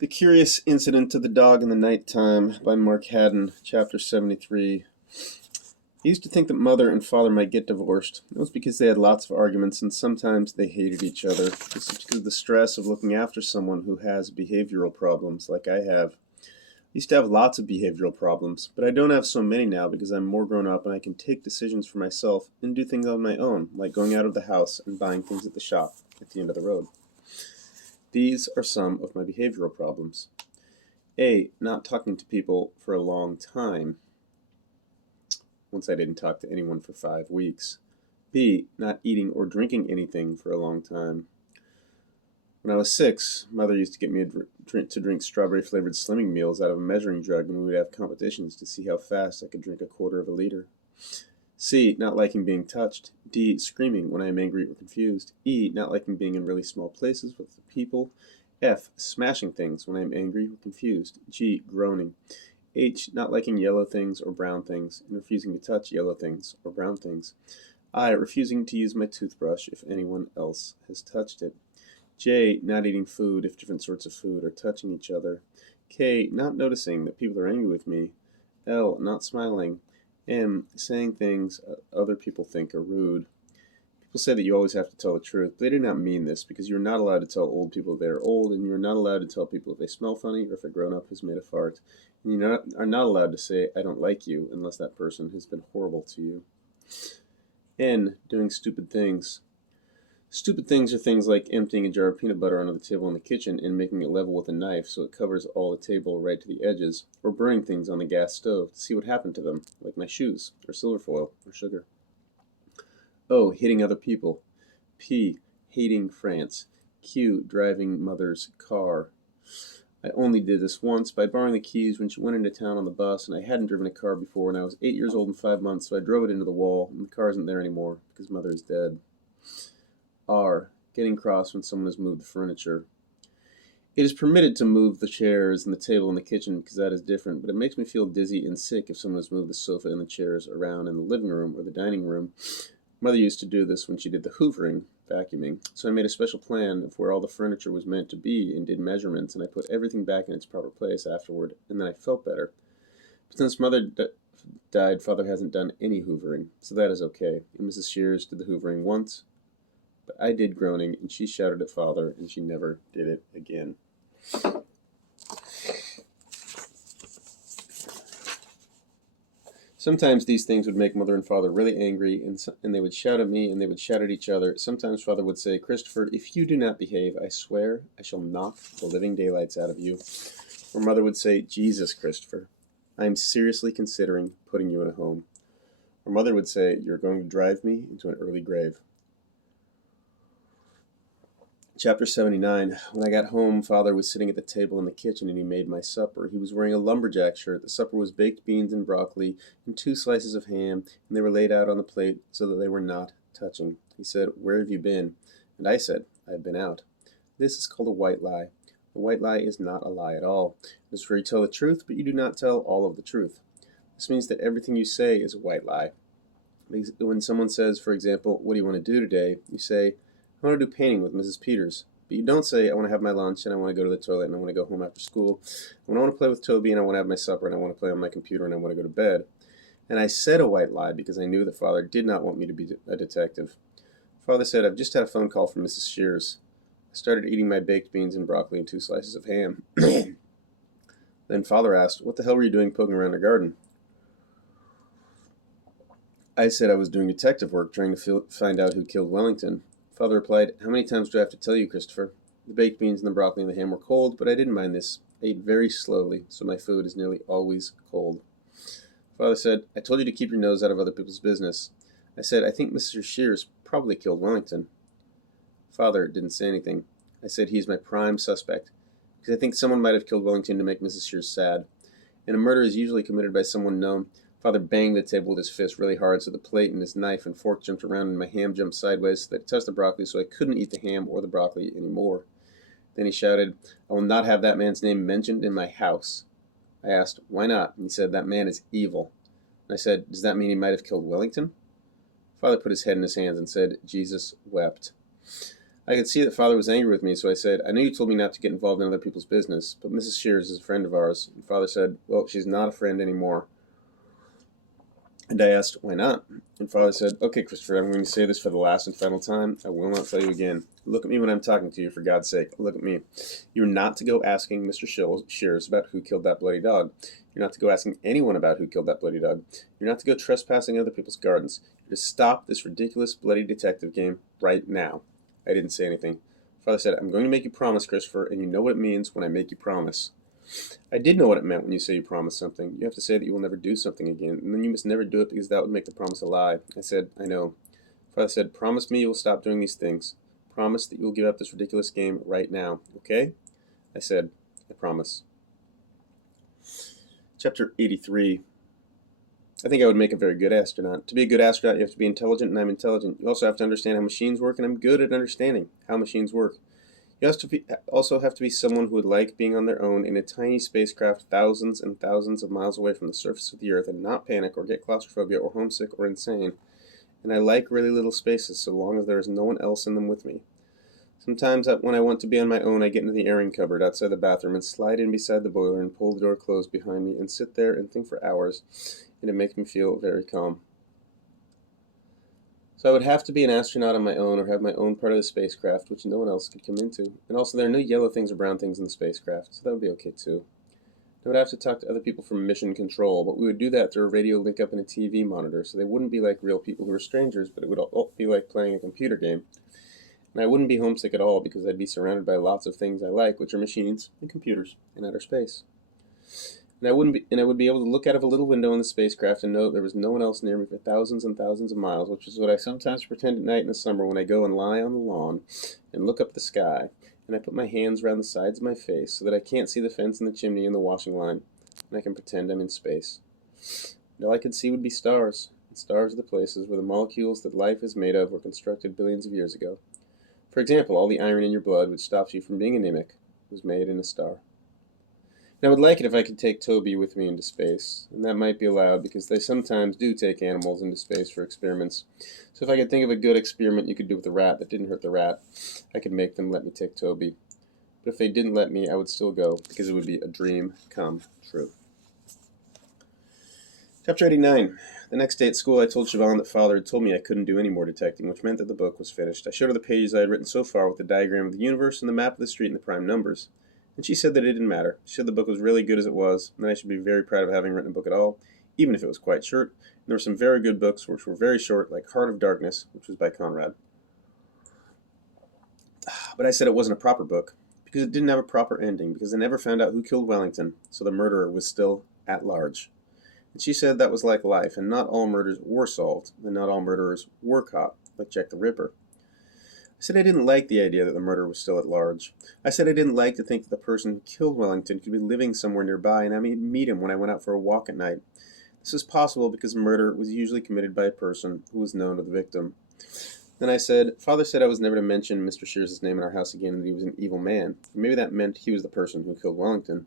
The Curious Incident of the Dog in the Nighttime by Mark Haddon, Chapter 73. I used to think that mother and father might get divorced. It was because they had lots of arguments and sometimes they hated each other. This is because of the stress of looking after someone who has behavioral problems like I have. I used to have lots of behavioral problems, but I don't have so many now because I'm more grown up and I can take decisions for myself and do things on my own, like going out of the house and buying things at the shop at the end of the road. These are some of my behavioral problems. A. Not talking to people for a long time. Once I didn't talk to anyone for 5 weeks. B. Not eating or drinking anything for a long time. When I was 6, Mother used to get me to drink strawberry-flavored slimming meals out of a measuring jug, and we would have competitions to see how fast I could drink a quarter of a liter. C. Not liking being touched. D. Screaming when I am angry or confused. E. Not liking being in really small places with people. F. Smashing things when I am angry or confused. G. Groaning. H. Not liking yellow things or brown things, and refusing to touch yellow things or brown things. I. Refusing to use my toothbrush if anyone else has touched it. J. Not eating food if different sorts of food are touching each other. K. Not noticing that people are angry with me. L. Not smiling. M. Saying things other people think are rude. People say that you always have to tell the truth, but they do not mean this because you're not allowed to tell old people they are old, and you're not allowed to tell people if they smell funny or if a grown-up has made a fart. And you are not allowed to say, I don't like you, unless that person has been horrible to you. N. Doing stupid things. Stupid things are things like emptying a jar of peanut butter onto the table in the kitchen and making it level with a knife so it covers all the table right to the edges, or burning things on the gas stove to see what happened to them, like my shoes, or silver foil, or sugar. O. Hitting other people. P. Hating France. Q. Driving mother's car. I only did this once by borrowing the keys when she went into town on the bus, and I hadn't driven a car before, and I was 8 years old and 5 months, so I drove it into the wall, and the car isn't there anymore because mother is dead. R. Getting cross when someone has moved the furniture. It is permitted to move the chairs and the table in the kitchen because that is different, but it makes me feel dizzy and sick if someone has moved the sofa and the chairs around in the living room or the dining room. Mother used to do this when she did the hoovering, vacuuming, so I made a special plan of where all the furniture was meant to be and did measurements, and I put everything back in its proper place afterward, and then I felt better. But since Mother died, Father hasn't done any hoovering, so that is okay, and Mrs. Shears did the hoovering once, but I did groaning, and she shouted at Father, and she never did it again. Sometimes these things would make Mother and Father really angry, and they would shout at me, and they would shout at each other. Sometimes Father would say, Christopher, if you do not behave, I swear I shall knock the living daylights out of you. Or Mother would say, Jesus, Christopher, I am seriously considering putting you in a home. Or Mother would say, you're going to drive me into an early grave. Chapter 79. When I got home, Father was sitting at the table in the kitchen and he made my supper. He was wearing a lumberjack shirt. The supper was baked beans and broccoli and 2 slices of ham, and they were laid out on the plate so that they were not touching. He said, Where have you been? And I said, I've been out. This is called a white lie. A white lie is not a lie at all. It is where you tell the truth, but you do not tell all of the truth. This means that everything you say is a white lie. When someone says, for example, what do you want to do today? You say, I want to do painting with Mrs. Peters. But you don't say, I want to have my lunch, and I want to go to the toilet, and I want to go home after school. And I want to play with Toby, and I want to have my supper, and I want to play on my computer, and I want to go to bed. And I said a white lie because I knew that Father did not want me to be a detective. Father said, I've just had a phone call from Mrs. Shears. I started eating my baked beans and broccoli and 2 slices of ham. Then Father asked, what the hell were you doing poking around her garden? I said I was doing detective work, trying to find out who killed Wellington. Father replied, How many times do I have to tell you, Christopher? The baked beans and the broccoli and the ham were cold, but I didn't mind this. I ate very slowly, so my food is nearly always cold. Father said, I told you to keep your nose out of other people's business. I said, I think Mr. Shears probably killed Wellington. Father didn't say anything. I said, he's my prime suspect, because I think someone might have killed Wellington to make Mrs. Shears sad. And a murder is usually committed by someone known. Father banged the table with his fist really hard so the plate and his knife and fork jumped around and my ham jumped sideways so that it touched the broccoli so I couldn't eat the ham or the broccoli anymore. Then he shouted, I will not have that man's name mentioned in my house. I asked, why not? And he said, that man is evil. And I said, does that mean he might have killed Wellington? Father put his head in his hands and said, Jesus wept. I could see that Father was angry with me, so I said, I know you told me not to get involved in other people's business, but Mrs. Shears is a friend of ours. And Father said, well, she's not a friend anymore. And I asked, why not? And Father said, okay, Christopher, I'm going to say this for the last and final time. I will not tell you again. Look at me when I'm talking to you, for God's sake. Look at me. You're not to go asking Mr. Shears about who killed that bloody dog. You're not to go asking anyone about who killed that bloody dog. You're not to go trespassing other people's gardens. You're to stop this ridiculous bloody detective game right now. I didn't say anything. Father said, I'm going to make you promise, Christopher, and you know what it means when I make you promise. I did know what it meant when you say you promise something. You have to say that you will never do something again, and then you must never do it because that would make the promise a lie. I said, I know. Father said, promise me you will stop doing these things. Promise that you will give up this ridiculous game right now, okay? I said, I promise. Chapter 83. I think I would make a very good astronaut. To be a good astronaut, you have to be intelligent, and I'm intelligent. You also have to understand how machines work, and I'm good at understanding how machines work. You also have to be someone who would like being on their own in a tiny spacecraft thousands and thousands of miles away from the surface of the Earth and not panic or get claustrophobia or homesick or insane. And I like really little spaces so long as there is no one else in them with me. Sometimes when I want to be on my own, I get into the airing cupboard outside the bathroom and slide in beside the boiler and pull the door closed behind me and sit there and think for hours, and it makes me feel very calm. So I would have to be an astronaut on my own or have my own part of the spacecraft, which no one else could come into. And also there are no yellow things or brown things in the spacecraft, so that would be okay too. I would have to talk to other people from mission control, but we would do that through a radio link up in a TV monitor, so they wouldn't be like real people who were strangers, but it would all be like playing a computer game. And I wouldn't be homesick at all because I'd be surrounded by lots of things I like, which are machines and computers and outer space. And I would be able to look out of a little window in the spacecraft and know that there was no one else near me for thousands and thousands of miles, which is what I sometimes pretend at night in the summer when I go and lie on the lawn and look up the sky, and I put my hands around the sides of my face so that I can't see the fence and the chimney and the washing line, and I can pretend I'm in space. And all I could see would be stars, and stars are the places where the molecules that life is made of were constructed billions of years ago. For example, all the iron in your blood, which stops you from being anemic, was made in a star. And I would like it if I could take Toby with me into space, and that might be allowed because they sometimes do take animals into space for experiments. So if I could think of a good experiment you could do with a rat that didn't hurt the rat, I could make them let me take Toby. But if they didn't let me, I would still go because it would be a dream come true. Chapter 89. The next day at school, I told Siobhan that Father had told me I couldn't do any more detecting, which meant that the book was finished. I showed her the pages I had written so far with the diagram of the universe and the map of the street and the prime numbers. And she said that it didn't matter. She said the book was really good as it was, and that I should be very proud of having written a book at all, even if it was quite short. And there were some very good books which were very short, like Heart of Darkness, which was by Conrad. But I said it wasn't a proper book, because it didn't have a proper ending, because they never found out who killed Wellington, so the murderer was still at large. And she said that was like life, and not all murders were solved, and not all murderers were caught, like Jack the Ripper. I said I didn't like the idea that the murderer was still at large. I said I didn't like to think that the person who killed Wellington could be living somewhere nearby, and I would meet him when I went out for a walk at night. This is possible because murder was usually committed by a person who was known to the victim. Then I said, Father said I was never to mention Mr. Shears' name in our house again, and that he was an evil man. Maybe that meant he was the person who killed Wellington.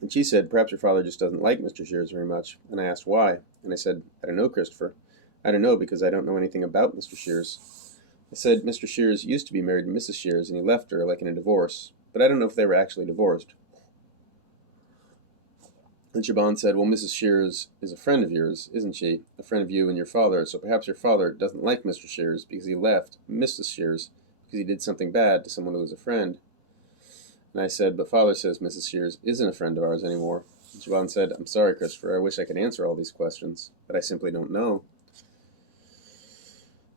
And she said, perhaps your father just doesn't like Mr. Shears very much. And I asked why. And I said, I don't know, Christopher. I don't know because I don't know anything about Mr. Shears. I said Mr. Shears used to be married to Mrs. Shears, and he left her like in a divorce. But I don't know if they were actually divorced. And Siobhan said, well, Mrs. Shears is a friend of yours, isn't she? A friend of you and your father, so perhaps your father doesn't like Mr. Shears because he left Mrs. Shears because he did something bad to someone who was a friend. And I said, but Father says Mrs. Shears isn't a friend of ours anymore. And Siobhan said, I'm sorry, Christopher, I wish I could answer all these questions, but I simply don't know.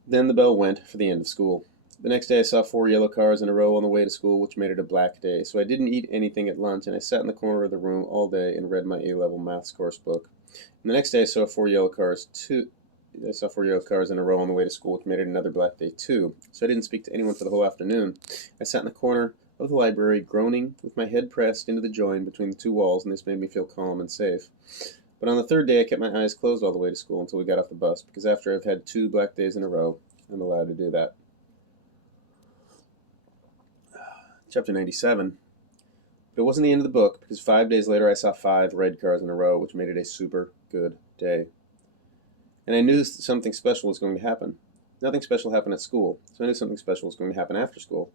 Then the bell went for the end of school. The next day I saw 4 yellow cars in a row on the way to school, which made it a black day, so I didn't eat anything at lunch, and I sat in the corner of the room all day and read my A-level maths course book. And the next day I saw 4 yellow cars in a row on the way to school, which made it another black day too, so I didn't speak to anyone for the whole afternoon. I sat in the corner of the library, groaning, with my head pressed into the join between the 2 walls, and this made me feel calm and safe. But on the 3rd day I kept my eyes closed all the way to school until we got off the bus, because after I've had 2 black days in a row, I'm allowed to do that. Chapter 97. But it wasn't the end of the book, because 5 days later I saw 5 red cars in a row, which made it a super good day. And I knew something special was going to happen. Nothing special happened at school, so I knew something special was going to happen after school.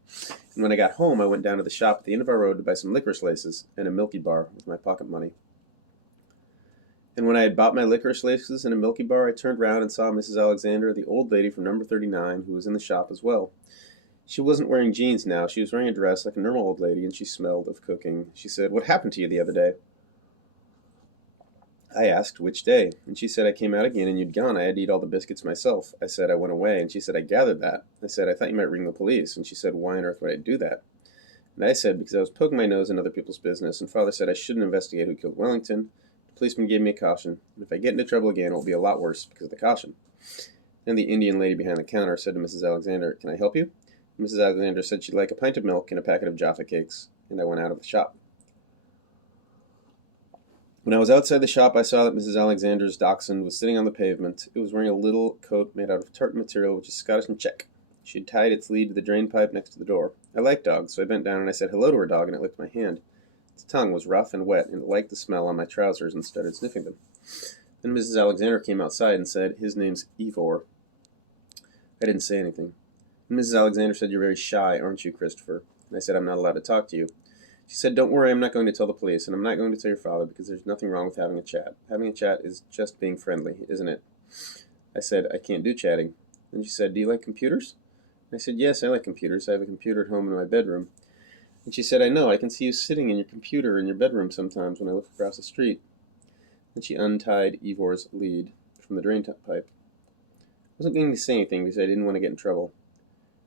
And when I got home, I went down to the shop at the end of our road to buy some licorice laces and a Milky Bar with my pocket money. And when I had bought my licorice laces and a Milky Bar, I turned round and saw Mrs. Alexander, the old lady from number 39, who was in the shop as well. She wasn't wearing jeans now. She was wearing a dress like a normal old lady, and she smelled of cooking. She said, "What happened to you the other day?" I asked, "Which day?" And she said, "I came out again and you'd gone. I had to eat all the biscuits myself." I said, "I went away." And she said, "I gathered that." I said, "I thought you might ring the police." And she said, "Why on earth would I do that?" And I said, "Because I was poking my nose in other people's business, and Father said I shouldn't investigate who killed Wellington. The policeman gave me a caution, and if I get into trouble again, it will be a lot worse because of the caution." Then the Indian lady behind the counter said to Mrs. Alexander, "Can I help you?" And Mrs. Alexander said she'd like a pint of milk and a packet of Jaffa cakes, and I went out of the shop. When I was outside the shop, I saw that Mrs. Alexander's dachshund was sitting on the pavement. It was wearing a little coat made out of tartan material, which is Scottish and check. She had tied its lead to the drain pipe next to the door. I like dogs, so I bent down and I said hello to her dog, and it licked my hand. Its tongue was rough and wet, and it liked the smell on my trousers and started sniffing them. Then Mrs. Alexander came outside and said, "His name's Ivor." I didn't say anything. And Mrs. Alexander said, "You're very shy, aren't you, Christopher?" And I said, "I'm not allowed to talk to you." She said, "Don't worry, I'm not going to tell the police, and I'm not going to tell your father because there's nothing wrong with having a chat. Having a chat is just being friendly, isn't it?" I said, "I can't do chatting." And she said, "Do you like computers?" And I said, "Yes, I like computers. I have a computer at home in my bedroom." And she said, "I know, I can see you sitting in your computer in your bedroom sometimes when I look across the street." Then she untied Ivor's lead from the drain pipe. I wasn't going to say anything because I didn't want to get in trouble.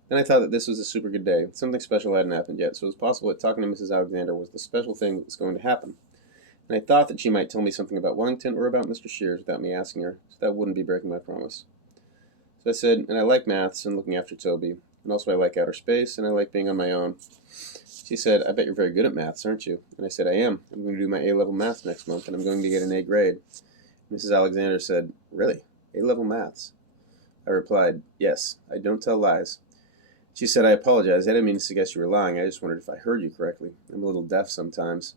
Then I thought that this was a super good day. Something special hadn't happened yet, so it was possible that talking to Mrs. Alexander was the special thing that was going to happen. And I thought that she might tell me something about Wellington or about Mr. Shears without me asking her, so that wouldn't be breaking my promise. So I said, "And I like maths and looking after Toby, and also I like outer space, and I like being on my own." She said, "I bet you're very good at maths, aren't you?" And I said, "I am. I'm going to do my A-level maths next month, and I'm going to get an A grade." Mrs. Alexander said, "Really? A-level maths?" I replied, "Yes, I don't tell lies." She said, "I apologize. I didn't mean to suggest you were lying. I just wondered if I heard you correctly. I'm a little deaf sometimes."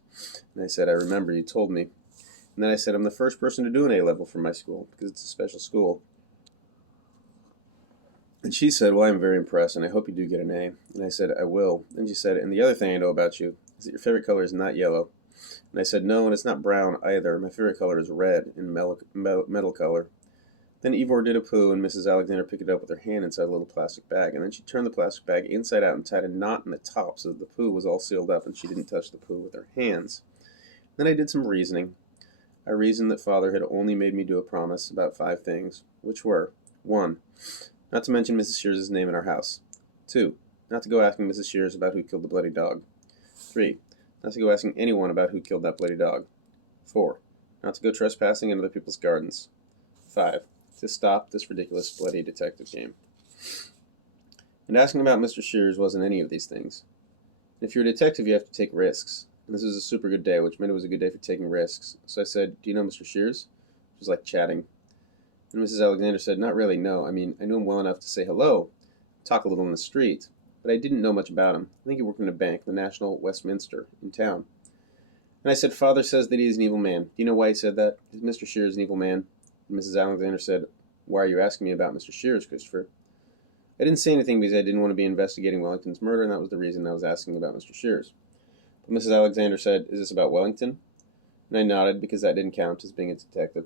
And I said, "I remember you told me." And then I said, "I'm the first person to do an A-level from my school because it's a special school." And she said, "Well, I'm very impressed, and I hope you do get an A." And I said, "I will." And she said, "And the other thing I know about you is that your favorite color is not yellow." And I said, "No, and it's not brown either. My favorite color is red in metal color." Then Ivor did a poo, and Mrs. Alexander picked it up with her hand inside a little plastic bag. And then she turned the plastic bag inside out and tied a knot in the top so that the poo was all sealed up and she didn't touch the poo with her hands. Then I did some reasoning. I reasoned that Father had only made me do a promise about 5 things, which were 1. Not to mention Mrs. Shears's name in our house. 2. Not to go asking Mrs. Shears about who killed the bloody dog. 3. Not to go asking anyone about who killed that bloody dog. 4. Not to go trespassing in other people's gardens. 5. To stop this ridiculous bloody detective game. And asking about Mr. Shears wasn't any of these things. And if you're a detective, you have to take risks. And this was a super good day, which meant it was a good day for taking risks. So I said, "Do you know Mr. Shears?" It was like chatting. And Mrs. Alexander said, "Not really, no. I mean, I knew him well enough to say hello, talk a little in the street, but I didn't know much about him. I think he worked in a bank, the National Westminster, in town." And I said, "Father says that he is an evil man. Do you know why he said that? Is Mr. Shears an evil man?" And Mrs. Alexander said, "Why are you asking me about Mr. Shears, Christopher?" I didn't say anything because I didn't want to be investigating Wellington's murder, and that was the reason I was asking about Mr. Shears. But Mrs. Alexander said, "Is this about Wellington?" And I nodded because that didn't count as being a detective.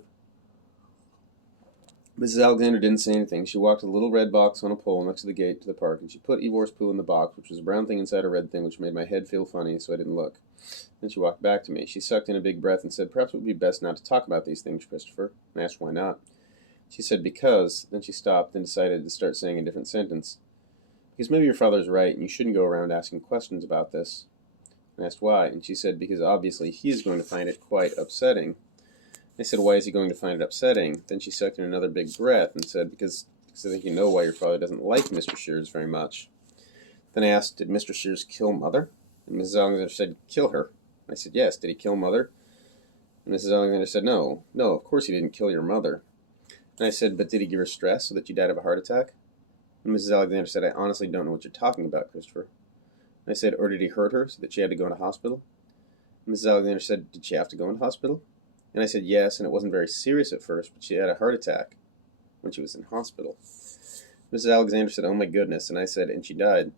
Mrs. Alexander didn't say anything. She walked to the little red box on a pole next to the gate to the park, and she put Ivor's poo in the box, which was a brown thing inside a red thing, which made my head feel funny, so I didn't look. Then she walked back to me. She sucked in a big breath and said, "Perhaps it would be best not to talk about these things, Christopher." I asked why not. She said, "Because." Then she stopped and decided to start saying a different sentence. "Because maybe your father's right, and you shouldn't go around asking questions about this." I asked why, and she said, "Because obviously he is going to find it quite upsetting." I said, "Why is he going to find it upsetting?" Then she sucked in another big breath and said, because I think you know why your father doesn't like Mr. Shears very much." Then I asked, "Did Mr. Shears kill Mother?" And Mrs. Alexander said, "Kill her?" I said, "Yes, did he kill Mother?" And Mrs. Alexander said, No, of course he didn't kill your mother." And I said, "But did he give her stress so that you died of a heart attack?" And Mrs. Alexander said, "I honestly don't know what you're talking about, Christopher." And I said, "Or did he hurt her so that she had to go into hospital?" And Mrs. Alexander said, "Did she have to go into hospital?" And I said, "Yes, and it wasn't very serious at first, but she had a heart attack when she was in hospital." Mrs. Alexander said, "Oh my goodness," and I said, "And she died."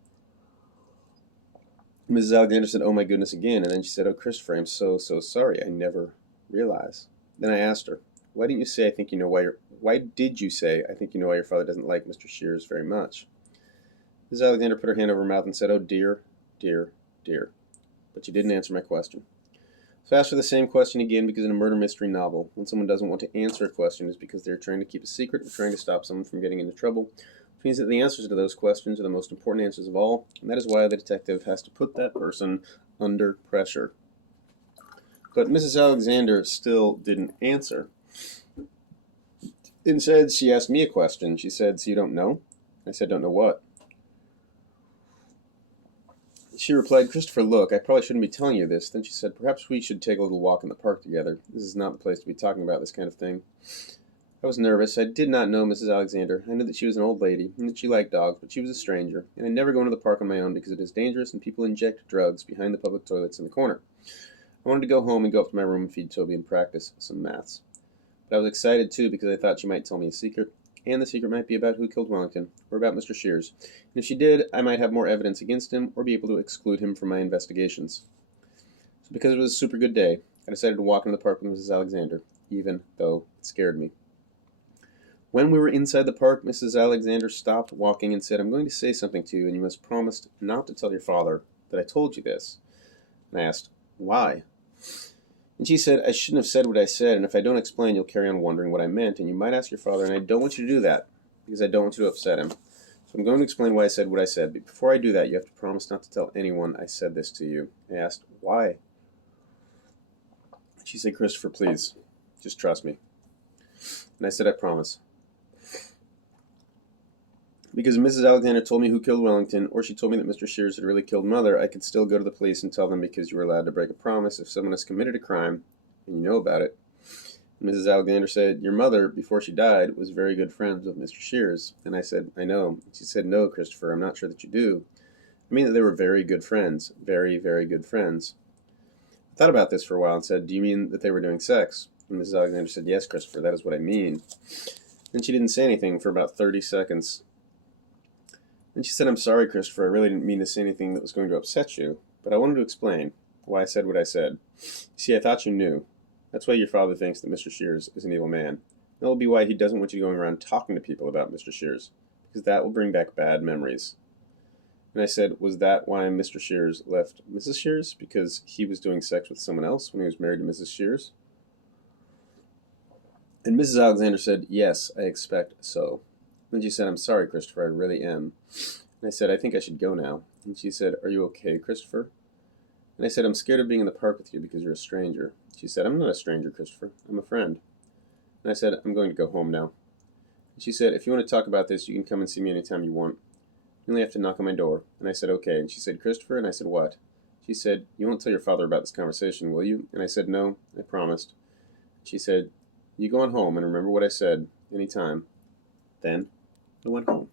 Mrs. Alexander said, "Oh my goodness," again, and then she said, "Oh, Christopher, I'm so, so sorry. I never realized." Then I asked her, "Why didn't you say I think you know why your why did you say I think you know why your father doesn't like Mr. Shears very much?" Mrs. Alexander put her hand over her mouth and said, "Oh dear, dear, dear." But she didn't answer my question. So I asked her the same question again because in a murder mystery novel, when someone doesn't want to answer a question, it's because they're trying to keep a secret or trying to stop someone from getting into trouble, which means that the answers to those questions are the most important answers of all, and that is why the detective has to put that person under pressure. But Mrs. Alexander still didn't answer. Instead, she asked me a question. She said, "So you don't know?" I said, "Don't know what?" She replied, "Christopher, look, I probably shouldn't be telling you this." Then she said, "Perhaps we should take a little walk in the park together. This is not the place to be talking about this kind of thing." I was nervous. I did not know Mrs. Alexander. I knew that she was an old lady and that she liked dogs, but she was a stranger, and I never go into the park on my own because it is dangerous and people inject drugs behind the public toilets in the corner. I wanted to go home and go up to my room and feed Toby and practice some maths. But I was excited too because I thought she might tell me a secret, and the secret might be about who killed Wellington, or about Mr. Shears. And if she did, I might have more evidence against him, or be able to exclude him from my investigations. So because it was a super good day, I decided to walk into the park with Mrs. Alexander, even though it scared me. When we were inside the park, Mrs. Alexander stopped walking and said, "I'm going to say something to you, and you must promise not to tell your father that I told you this." And I asked, "Why?" And she said, "I shouldn't have said what I said, and if I don't explain, you'll carry on wondering what I meant, and you might ask your father, and I don't want you to do that, because I don't want you to upset him. So I'm going to explain why I said what I said, but before I do that, you have to promise not to tell anyone I said this to you." I asked, "Why?" She said, "Christopher, please, just trust me." And I said, "I promise." Because if Mrs. Alexander told me who killed Wellington, or she told me that Mr. Shears had really killed Mother, I could still go to the police and tell them because you were allowed to break a promise if someone has committed a crime and you know about it. And Mrs. Alexander said, "Your mother, before she died, was very good friends with Mr. Shears." And I said, "I know." She said, "No, Christopher, I'm not sure that you do. I mean that they were very good friends. Very, very good friends." I thought about this for a while and said, "Do you mean that they were doing sex?" And Mrs. Alexander said, "Yes, Christopher, that is what I mean." Then she didn't say anything for about 30 seconds. Then she said, "I'm sorry, Christopher, I really didn't mean to say anything that was going to upset you, but I wanted to explain why I said what I said. See, I thought you knew. That's why your father thinks that Mr. Shears is an evil man. That will be why he doesn't want you going around talking to people about Mr. Shears, because that will bring back bad memories." And I said, "Was that why Mr. Shears left Mrs. Shears? Because he was doing sex with someone else when he was married to Mrs. Shears?" And Mrs. Alexander said, "Yes, I expect so." Then she said, "I'm sorry, Christopher, I really am." And I said, "I think I should go now." And she said, "Are you okay, Christopher?" And I said, "I'm scared of being in the park with you because you're a stranger." She said, "I'm not a stranger, Christopher. I'm a friend." And I said, "I'm going to go home now." And she said, "If you want to talk about this, you can come and see me anytime you want. You only have to knock on my door." And I said, "Okay." And she said, "Christopher?" And I said, "What?" She said, "You won't tell your father about this conversation, will you?" And I said, "No, I promised." She said, "You go on home and remember what I said anytime." Then I went home.